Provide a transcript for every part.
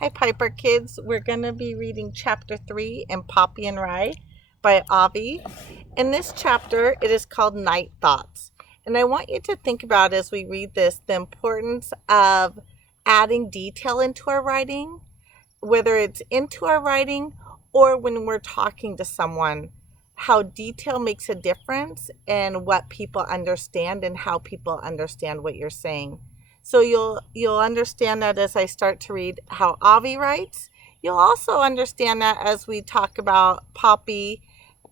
Hi, Piper Kids. We're going to be reading Chapter 3 in Poppy and Rye by Avi. In this chapter, it is called Night Thoughts. And I want you to think about, as we read this, the importance of adding detail into our writing, whether it's into our writing or when we're talking to someone, how detail makes a difference and what people understand and how people understand what you're saying. So you'll understand that as I start to read how Avi writes. You'll also understand that as we talk about Poppy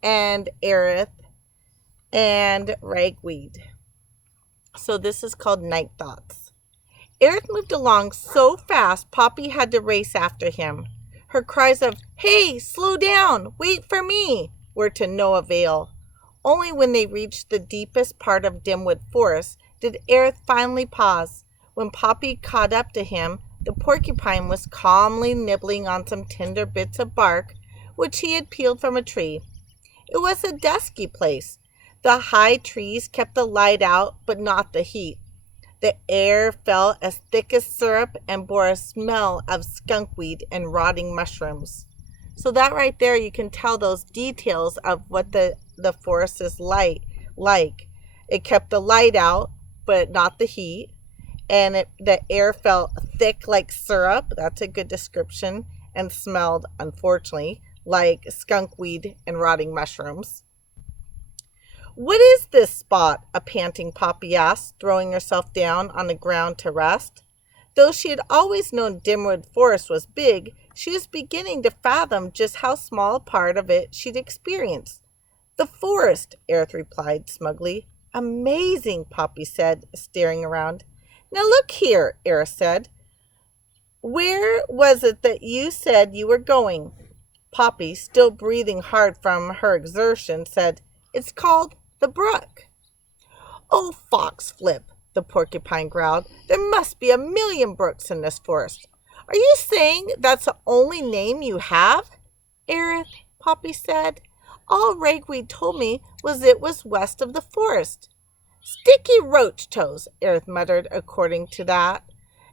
and Aerith and Ragweed. So this is called Night Thoughts. Aerith moved along so fast Poppy had to race after him. Her cries of, "Hey, slow down, wait for me," were to no avail. Only when they reached the deepest part of Dimwood Forest did Aerith finally pause. When Poppy caught up to him, the porcupine was calmly nibbling on some tender bits of bark which he had peeled from a tree. It was a dusky place. The high trees kept the light out, but not the heat. The air felt as thick as syrup and bore a smell of skunkweed and rotting mushrooms. So that right there, you can tell those details of what the forest is like. It kept the light out, but not the heat. And the air felt thick like syrup. That's a good description. And smelled, unfortunately, like skunkweed and rotting mushrooms. "What is this spot?" a panting Poppy asked, throwing herself down on the ground to rest. Though she had always known Dimwood Forest was big, she was beginning to fathom just how small a part of it she'd experienced. "The forest," Aerith replied smugly. "Amazing," Poppy said, staring around. "Now look here," Aerith said. "Where was it that you said you were going?" Poppy, still breathing hard from her exertion, said, "It's called the brook." "Oh, Foxflip," the porcupine growled. "There must be 1,000,000 brooks in this forest. Are you saying that's the only name you have?" "Aerith," Poppy said, "all Ragweed told me was it was west of the forest." "Sticky roach toes," Aerith muttered according to that.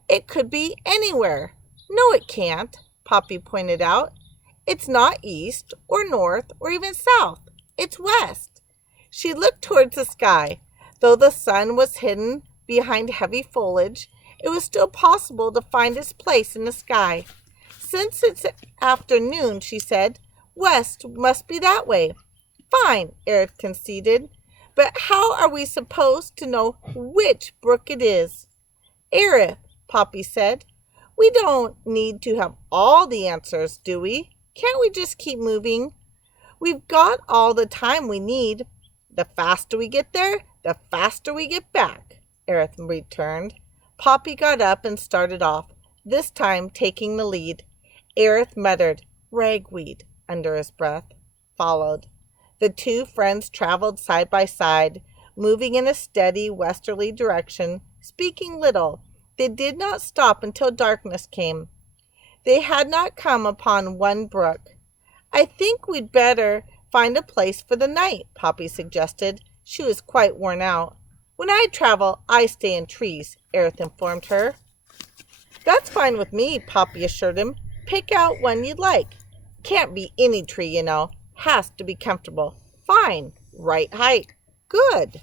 "It could be anywhere." "No, it can't," Poppy pointed out. "It's not east or north or even south. It's west." She looked towards the sky. Though the sun was hidden behind heavy foliage, it was still possible to find its place in the sky. "Since it's afternoon," she said, "west must be that way." "Fine," Aerith conceded. "But how are we supposed to know which brook it is?" "Aerith," Poppy said, "we don't need to have all the answers, do we? Can't we just keep moving? We've got all the time we need. The faster we get there, the faster we get back," Aerith returned. Poppy got up and started off, this time taking the lead. Aerith muttered, "Ragweed," under his breath, followed. The two friends traveled side by side, moving in a steady westerly direction, speaking little. They did not stop until darkness came. They had not come upon one brook. "I think we'd better find a place for the night," Poppy suggested. She was quite worn out. "When I travel, I stay in trees," Aerith informed her. "That's fine with me," Poppy assured him. "Pick out one you'd like. Can't be any tree, you know. Has to be comfortable. Fine. Right height. Good.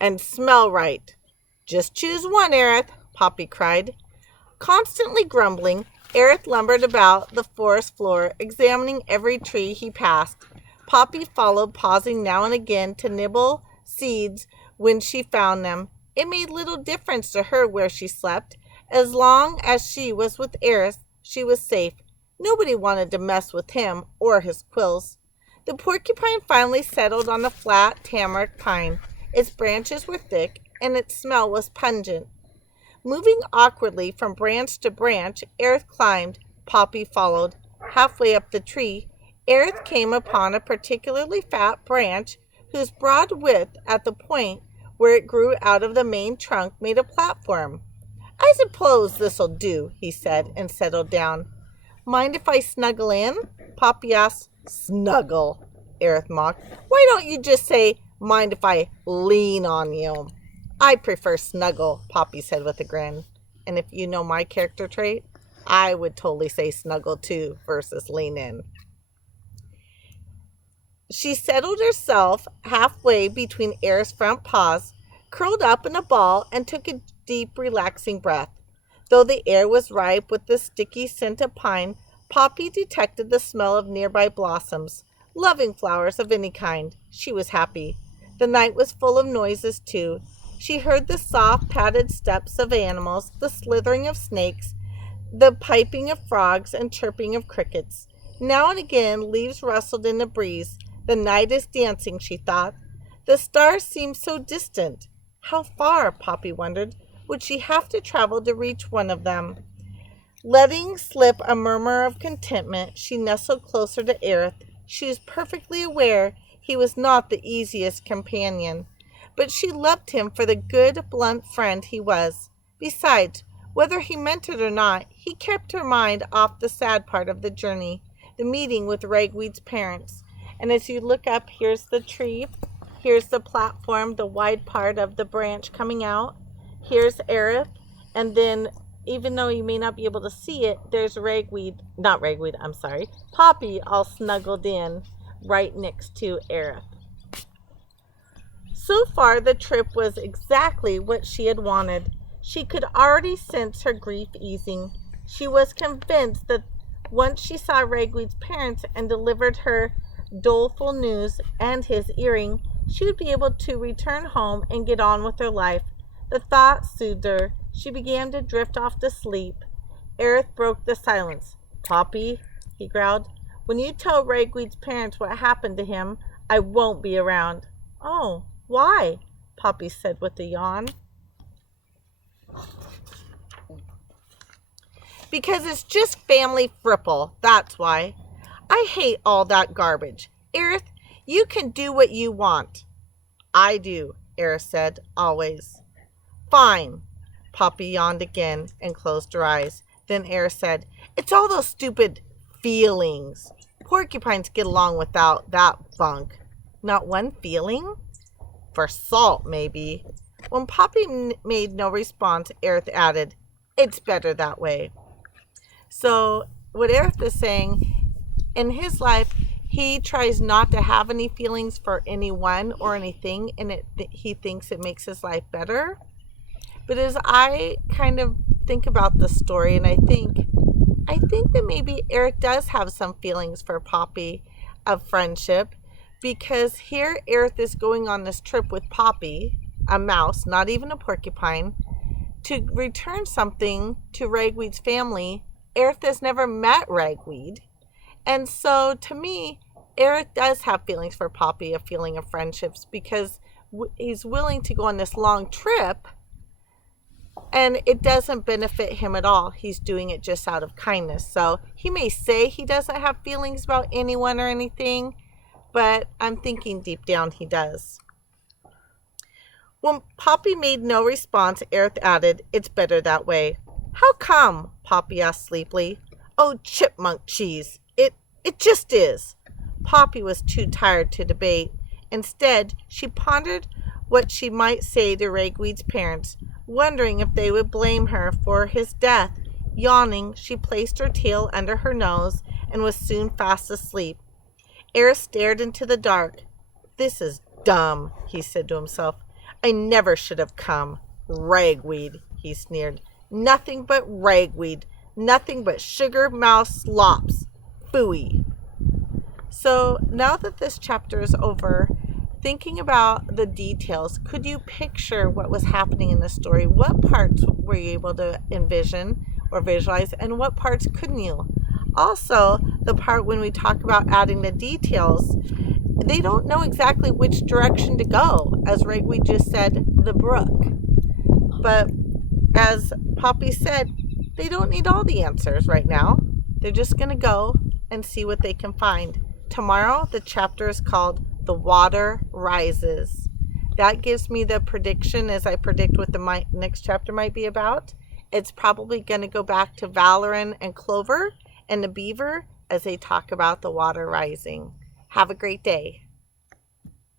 And smell right." "Just choose one, Aerith," Poppy cried. Constantly grumbling, Aerith lumbered about the forest floor, examining every tree he passed. Poppy followed, pausing now and again to nibble seeds when she found them. It made little difference to her where she slept. As long as she was with Aerith, she was safe. Nobody wanted to mess with him or his quills. The porcupine finally settled on the flat tamarack pine. Its branches were thick, and its smell was pungent. Moving awkwardly from branch to branch, Aerith climbed. Poppy followed. Halfway up the tree, Aerith came upon a particularly fat branch whose broad width at the point where it grew out of the main trunk made a platform. "I suppose this'll do," he said, and settled down. "Mind if I snuggle in?" Poppy asked. "Snuggle," Aerith mocked. "Why don't you just say, 'Mind if I lean on you?'" "I prefer snuggle," Poppy said with a grin. And if you know my character trait, I would totally say snuggle too versus lean in. She settled herself halfway between Air's front paws, curled up in a ball, and took a deep, relaxing breath. Though the air was ripe with the sticky scent of pine, Poppy detected the smell of nearby blossoms. Loving flowers of any kind, she was happy. The night was full of noises, too. She heard the soft, padded steps of animals, the slithering of snakes, the piping of frogs, and chirping of crickets. Now and again, leaves rustled in the breeze. The night is dancing, she thought. The stars seemed so distant. How far, Poppy wondered, would she have to travel to reach one of them? Letting slip a murmur of contentment, she nestled closer to Aerith. She was perfectly aware he was not the easiest companion, but she loved him for the good, blunt friend he was. Besides, whether he meant it or not, he kept her mind off the sad part of the journey, the meeting with Ragweed's parents. And as you look up, here's the tree, here's the platform, the wide part of the branch coming out. Here's Aerith, and then even though you may not be able to see it, there's Poppy all snuggled in right next to Aerith. So far, the trip was exactly what she had wanted. She could already sense her grief easing. She was convinced that once she saw Ragweed's parents and delivered her doleful news and his earring, she would be able to return home and get on with her life. The thought soothed her. She began to drift off to sleep. Aerith broke the silence. "Poppy," he growled, "when you tell Ragweed's parents what happened to him, I won't be around." "Oh, why?" Poppy said with a yawn. "Because it's just family fripple, that's why. I hate all that garbage. Aerith, you can do what you want." "I do," Aerith said, "always." "Fine." Poppy yawned again and closed her eyes. Then Aerith said, "It's all those stupid feelings. Porcupines get along without that bunk." "Not one feeling?" "For salt, maybe." When Poppy made no response, Aerith added, "It's better that way." So what Aerith is saying, in his life, he tries not to have any feelings for anyone or anything, and he thinks it makes his life better. But as I kind of think about the story, and I think that maybe Aerith does have some feelings for Poppy of friendship, because here Aerith is going on this trip with Poppy, a mouse, not even a porcupine, to return something to Ragweed's family. Aerith has never met Ragweed. And so to me, Aerith does have feelings for Poppy, a feeling of friendships, because he's willing to go on this long trip, and it doesn't benefit him at all. He's doing it just out of kindness. So he may say he doesn't have feelings about anyone or anything, but I'm thinking deep down he does. When Poppy made no response, Aerith added, "It's better that way." "How come?" Poppy asked sleepily. "Oh, chipmunk cheese. It just is." Poppy was too tired to debate. Instead, she pondered what she might say to Ragweed's parents, wondering if they would blame her for his death. Yawning, she placed her tail under her nose and was soon fast asleep. Aerith stared into the dark. "This is dumb," he said to himself. "I never should have come. Ragweed," he sneered. "Nothing but ragweed. Nothing but sugar mouse slops. Phooey." So now that this chapter is over, thinking about the details, could you picture what was happening in the story? What parts were you able to envision or visualize, and what parts couldn't you? Also, the part when we talk about adding the details, they don't know exactly which direction to go. As Ragweed just said, the brook. But as Poppy said, they don't need all the answers right now. They're just going to go and see what they can find. Tomorrow, the chapter is called "The Water Rises." That gives me the prediction, as I predict what the next chapter might be about. It's probably going to go back to Valoran and Clover and the beaver as they talk about the water rising. Have a great day.